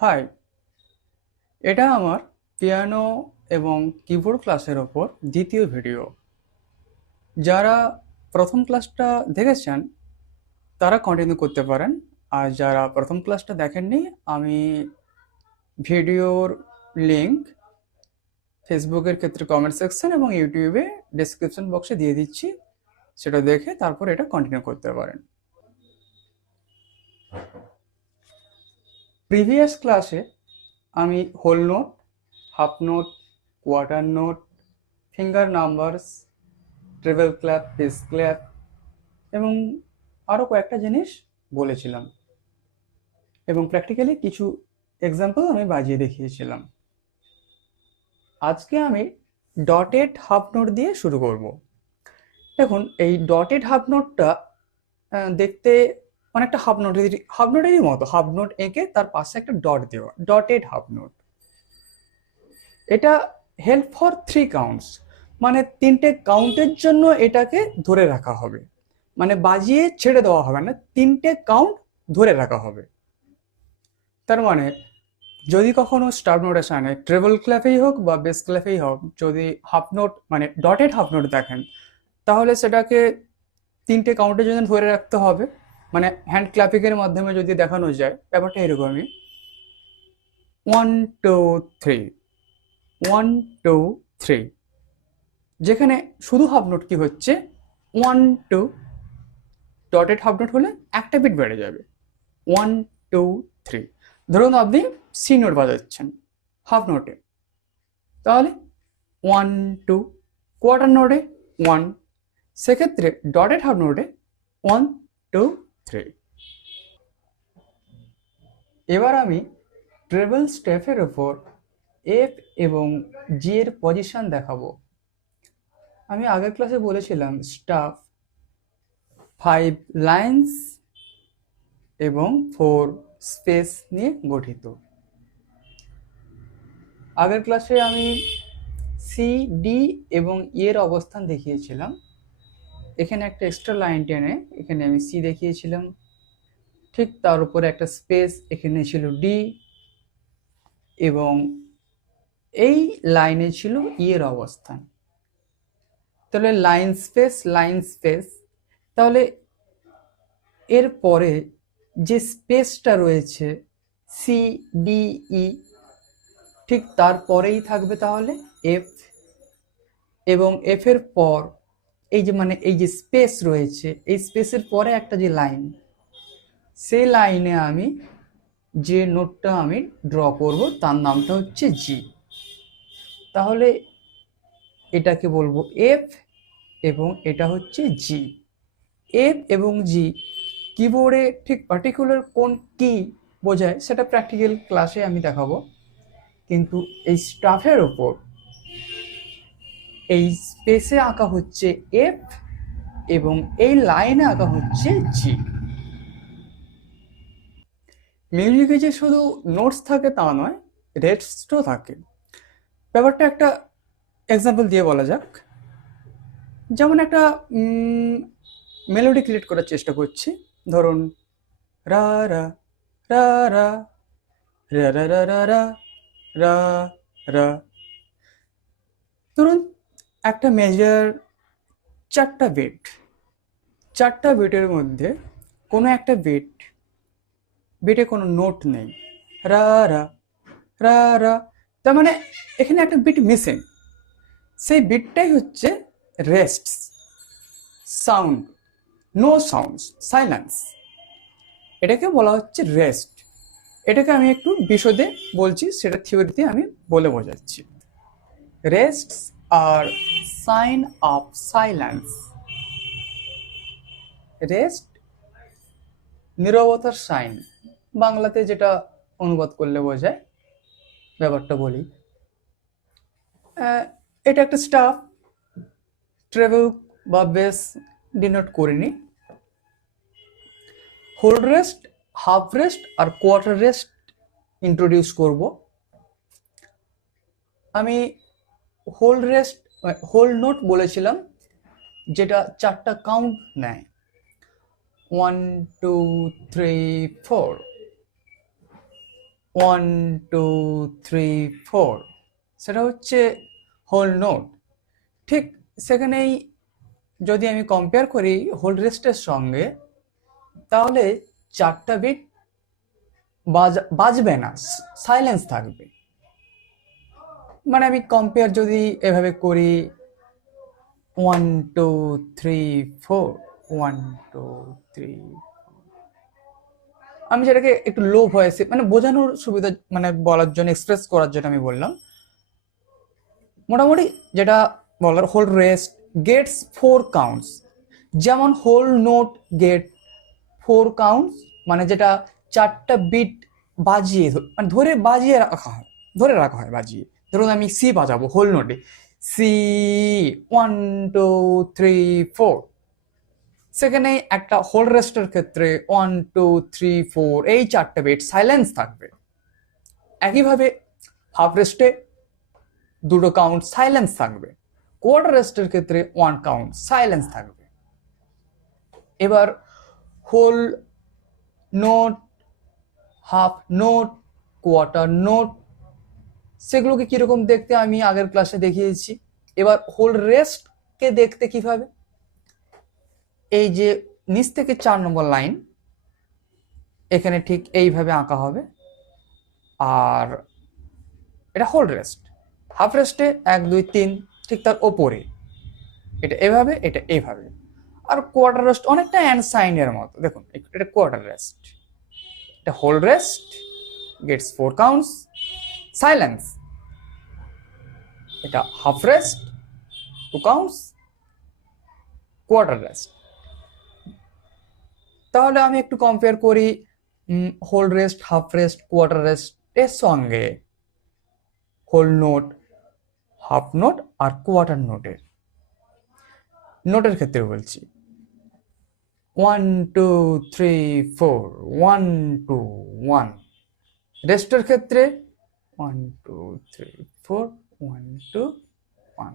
High, এটা আমার piano এবং কিবোর্ড ক্লাসের ওপর দ্বিতীয় ভিডিও। যারা প্রথম ক্লাসটা দেখেছেন তারা কন্টিনিউ করতে পারেন, আর যারা প্রথম ক্লাসটা দেখেননি আমি ভিডিওর লিংক ফেসবুকের ক্ষেত্রে কমেন্ট সেকশন এবং ইউটিউবে ডেসক্রিপশন বক্সে দিয়ে দিচ্ছি, সেটা দেখে তারপর এটা কন্টিনিউ করতে পারেন। প্রিভিয়াস ক্লাসে আমি whole note, half note, quarter note, finger numbers, treble clef, bass clef এবং আরও কয়েকটা জিনিস বলেছিলাম এবং প্র্যাকটিক্যালি কিছু এক্সাম্পল আমি বাজিয়ে দেখিয়েছিলাম। আজকে আমি ডটেড হাফ নোট দিয়ে শুরু করব। দেখুন, এই ডটেড হাফ নোটটা দেখতে অনেকটা হাফ নোটেরই মতো। হাফ নোট এঁকে তার পাশে একটা ডট দেওয়া, ডটেড হাফ নোট। এটা হেল্প ফর 3 কাউন্টস, মানে 3টে কাউন্টের জন্য এটাকে ধরে রাখা হবে, মানে বাজিয়ে ছেড়ে দেওয়া হবে না, 3টে কাউন্ট ধরে রাখা হবে। তার মানে যদি কখনো স্টার নোটেশনে ট্রেবল ক্ল্যাপেই হোক বা বেস ক্ল্যাপেই হোক, যদি হাফ নোট মানে ডটেড হাফ নোট দেখেন, তাহলে সেটাকে 3টে কাউন্টের জন্য ধরে রাখতে হবে। মানে হ্যান্ড ক্ল্যাপিংয়ের মাধ্যমে যদি দেখানো যায়, ব্যাপারটা এরকমই। 1 2 3, 1 2 3। যেখানে শুধু হাফ নোট কি হচ্ছে 1 2, ডটেড হাফ নোট হলে একটা বিট বেড়ে যাবে 1 2 3। ধরুন আপনি সি নোট বাজাচ্ছেন হাফ নোটে, তাহলে 1 2। কোয়ার্টার নোটে 1, সেক্ষেত্রে ডটেড হাফ নোটে 1 2 3। এবার আমি ট্রেবল স্টেপের ওপর এফ এবং জি এর পজিশন দেখাবো। আমি আগের ক্লাসে বলেছিলাম স্টাফ 5 লাইন্স এবং 4 স্পেস নিয়ে গঠিত। আগের ক্লাসে আমি সি ডি এবং এর অবস্থান দেখিয়েছিলাম। এখানে একটা এক্সট্রা লাইন টেনে এখানে আমি সি দেখিয়েছিলাম, ঠিক তার উপরে একটা স্পেস এখানে ছিল ডি, এবং এই লাইনে ছিল ই এর অবস্থান। তাহলে লাইন স্পেস, তাহলে এর পরে যে স্পেসটা রয়েছে সি ডি ই, ঠিক তারপরেই থাকবে তাহলে এফ, এবং এফ এর পর এই যে স্পেস রয়েছে, এই স্পেসের পরে একটা যে লাইন, সেই লাইনে আমি যে নোটটা আমি ড্র করব তার নামটা হচ্ছে জি। তাহলে এটাকে বলবো এফ এবং এটা হচ্ছে জি। এফ এবং জি কিবোর্ডে ঠিক পার্টিকুলার কোন কি বোঝায় সেটা প্র্যাকটিক্যাল ক্লাসে আমি দেখাবো, কিন্তু এই স্টাফের ওপর এই স্পেসে আঁকা হচ্ছে এফ এবং এই লাইনে আঁকা হচ্ছে জি। মিউজিকে যে শুধু নোটস থাকে তা নয়, রেস্টও থাকে। ব্যাপারটা একটা এক্সাম্পল দিয়ে বলা যাক। যেমন একটা মেলোডি ক্রিয়েট করার চেষ্টা করছি। ধরুন রা রা রা রা রা রা রা রা রা রা রা। ধরুন একটা মেজার 4টা বিট, 4টা বিটের মধ্যে কোনো একটা বিটে কোনো নোট নেই, রা রা রা রা, তার মানে এখানে একটা বিট মিসিং। সেই বিটটাই হচ্ছে rest sound, no sounds, silence. এটাকে বলা হচ্ছে রেস্ট। এটাকে আমি একটু বিশদে বলছি, সেটা থিওরিতে আমি বলে বোঝাচ্ছি। রেস্টস আর সাইন অফ সাইলেন্স। রেস্ট নীরবতার সাইন, বাংলাতে যেটা অনুবাদ করলে বোঝায়, ব্যাপারটা বলি। এটা একটা স্টাফ, ট্রেবল বা বেস ডিনোট করিনি। হোল্ড রেস্ট, হাফ রেস্ট আর কোয়ার্টার রেস্ট ইন্ট্রোডিউস করব। আমি হোল্ড নোট বলেছিলাম, যেটা 4টা কাউন্ট নেয়, 1 2 3 4। 1 2 3 4, সেটা হচ্ছে হোল নোট। ঠিক সেখানেই যদি আমি কম্পেয়ার করি হোল রেস্টের সঙ্গে, তাহলে 4টা বিট বাজবে না, সাইলেন্স থাকবে। মানে আমি কম্পেয়ার যদি এভাবে করি 1 2 3 4, 1 2 3, আমি যেটাকে একটু লো ভয়েসে মানে বোঝানোর সুবিধা মানে বলার জন্য, এক্সপ্রেস করার জন্য আমি বললাম, মোটামুটি যেটা বলার হোল রেস্ট গেটস 4 কাউন্টস। যেমন হোল নোট গেট 4 কাউন্টস, মানে যেটা 4টা বিট বাজিয়ে মানে ধরে বাজিয়ে রাখা হয়, বাজিয়ে। ধরুন আমি সি বাজাবো হোল নোটে, সি 1 2 3 4, সেখানে একটা হোল রেস্টের ক্ষেত্রে 1 2 3 4 এই 4টা বিট সাইলেন্স থাকবে। একইভাবে হাফ রেস্টে 2 কাউন্ট সাইলেন্স থাকবে, কোয়ার্টার রেস্টের ক্ষেত্রে 1 কাউন্ট সাইলেন্স থাকবে। এবার whole note, half note, quarter note, সেগুলোকে কিরকম দেখতে আমি আগের ক্লাসে দেখিয়েছি। এবার হোল রেস্টকে দেখতে কিভাবে, এই যে নিচ থেকে 4 নম্বর লাইন এখানে ঠিক এইভাবে আঁকা হবে, আর এটা হোল রেস্ট। হাফ রেস্টে 1 2 3 ঠিক তার ওপরে, এটা এভাবে, এটা এইভাবে। আর কোয়ার্টার রেস্ট অনেকটা অ্যান্ড সাইনের মতো, দেখুন এটা কোয়ার্টার রেস্ট, এটা whole rest gets 4 counts silence, এটা half rest 2 counts quarter rest. তাহলে আমি একটু কম্পেয়ার করি whole rest, half rest, quarter rest এর সঙ্গে হোল নোট, হাফ নোট আর কোয়ার্টার নোটের ক্ষেত্রে বলছি 1 2 3 4, 1 2 1। রেস্টের ক্ষেত্রে 1 2 3 4, 1 2 1।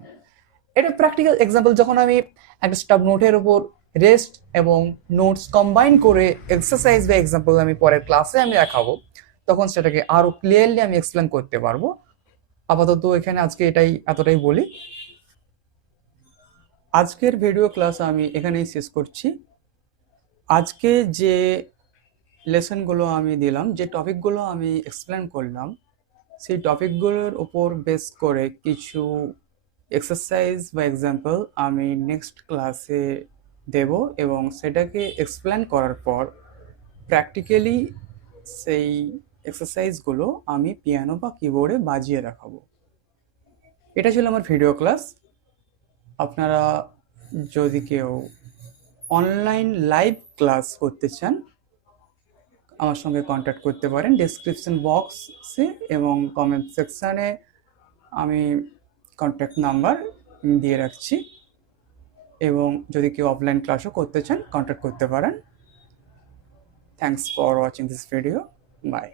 এটা প্র্যাকটিক্যাল এক্সাম্পল, যখন আমি একটা স্টাব নোটের উপর রেস্ট এবং নোটস কম্বাইন করে এক্সারসাইজ বা এক্সাম্পল আমি পরের ক্লাসে আমি দেখাবো, তখন সেটাকে আরো ক্লিয়ারলি আমি এক্সপ্লেন করতে পারবো। আপাতত এখানে আজকে এতটাই বলি। আজকের ভিডিও ক্লাস আমি এখানেই শেষ করছি। আজকে যে লেসনগুলো আমি দিলাম, যে টপিকগুলো আমি এক্সপ্লেন করলাম, সেই টপিকগুলোর উপর বেস করে কিছু এক্সারসাইজ বা এক্সাম্পল আমি নেক্সট ক্লাসে দেব, এবং সেটাকে এক্সপ্লেন করার পর প্র্যাকটিক্যালি সেই এক্সারসাইজগুলো আমি পিয়ানো বা কিবোর্ডে বাজিয়ে দেখাবো। এটা ছিল আমার ভিডিও ক্লাস। আপনারা যদি কেউ অনলাইন লাইভ ক্লাস করতে চান, আমার সঙ্গে কন্ট্যাক্ট করতে পারেন ডেসক্রিপশন বক্সে এবং কমেন্ট সেকশানে আমি কন্ট্যাক্ট নাম্বার দিয়ে রাখছি। এবং যদি কেউ অফলাইন ক্লাসও করতে চান, কন্ট্যাক্ট করতে পারেন। Thanks for watching this video. By.